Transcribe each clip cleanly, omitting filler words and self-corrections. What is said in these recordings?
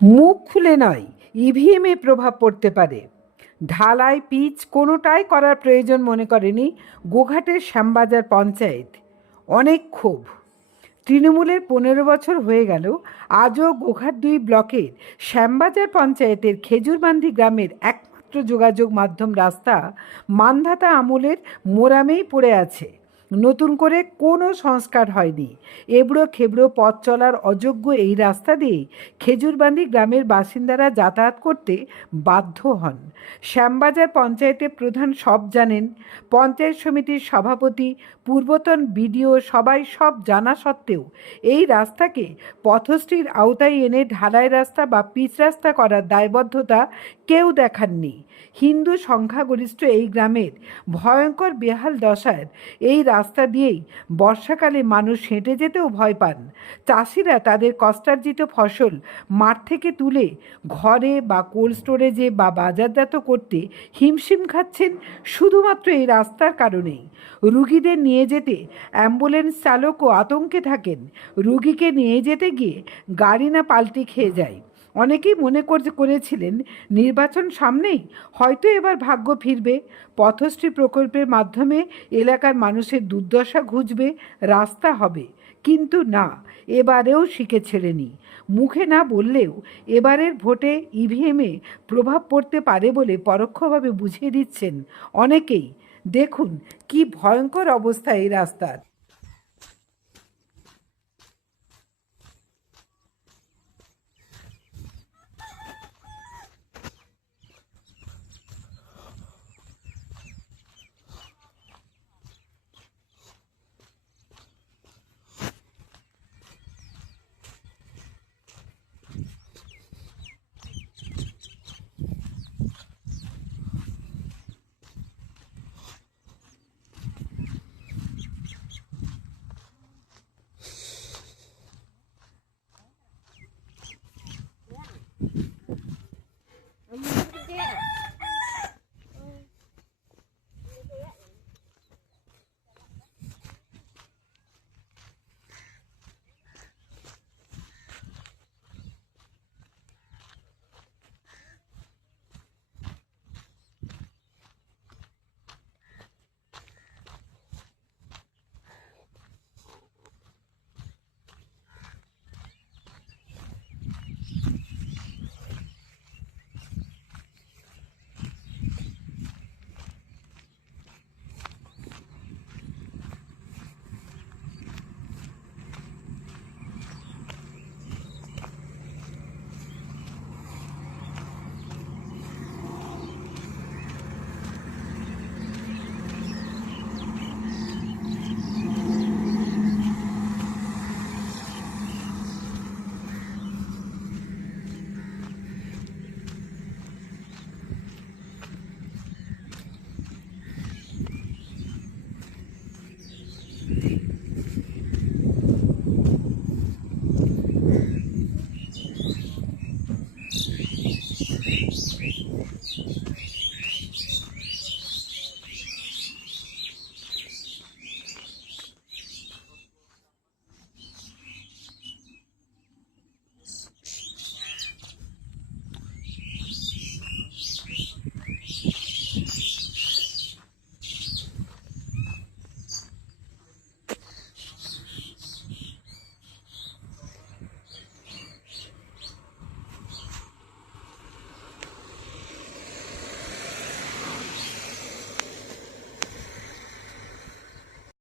মুখ খুলে নয়, ইভিএমে প্রভাব পড়তে পারে। ঢালাই পিচ কোনোটাই করার প্রয়োজন মনে করেনি গোঘাটের শ্যামবাজার পঞ্চায়েত। অনেক ক্ষোভ। তৃণমূলের 15 বছর হয়ে গেল, আজও গোঘাট 2 ব্লকের শ্যামবাজার পঞ্চায়েতের খেজুরবান্ধি গ্রামের একমাত্র যোগাযোগ মাধ্যম রাস্তা মান্ধাতা আমলের মোরামেই পড়ে আছে। নতুন করে কোনো সংস্কার হয়নি। এবড়ো খেবড়ো পথ চলার অযোগ্য এই রাস্তা দিয়ে খেজুরবান্ধি গ্রামের বাসিন্দারা যাতায়াত করতে বাধ্য হন। শ্যামবাজার পঞ্চায়েতের প্রধান সব জানেন, পঞ্চায়েত সমিতির সভাপতি, পূর্বতন বিডিও সবাই সব জানা সত্ত্বেও এই রাস্তাকে পথশ্রীর আওতায় এনে ঢালাই রাস্তা বা পিচ রাস্তা করার দায়বদ্ধতা কেউ দেখাননি। হিন্দু সংখ্যাগরিষ্ঠ এই গ্রামের ভয়ঙ্কর বেহাল দশার এই রাস্তা দিয়েই বর্ষাকালে মানুষ হেঁটে যেতেও ভয় পান। চাষিরা তাদের কষ্টার্জিত ফসল মাঠ থেকে তুলে ঘরে বা কোল্ড স্টোরেজে বা বাজারজাত করতে হিমশিম খাচ্ছেন শুধুমাত্র এই রাস্তার কারণেই। রুগীদের নিয়ে যেতে অ্যাম্বুলেন্স চালকও আতঙ্কে থাকেন। রুগীকে নিয়ে যেতে গিয়ে গাড়ি না পাল্টি খেয়ে যায়। অনেকেই মনে করেছিলেন নির্বাচন সামনেই, হয়তো এবার ভাগ্য ফিরবে, পথশ্রী প্রকল্পের মাধ্যমে এলাকার মানুষের দুর্দশা ঘুচবে, রাস্তা হবে। কিন্তু না, এবারেও শিখে ছেড়েনি। মুখে না বললেও এবারের ভোটে ইভিএমে প্রভাব পড়তে পারে বলে পরোক্ষভাবে বুঝিয়ে দিচ্ছেন অনেকেই। দেখুন কি ভয়ঙ্কর অবস্থা এই রাস্তার।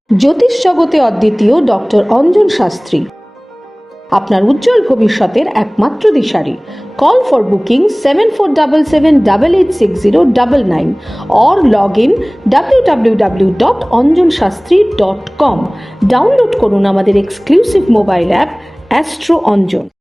জ্যোতিষ জগতে অদ্বিতীয় ডক্টর অঞ্জন শাস্ত্রী আপনার উজ্জ্বল ভবিষ্যতের একমাত্র দিশারি। Call for booking 7477886099 or log in www.anjanshastri.com। Download করুন আমাদের exclusive mobile app astro Anjan.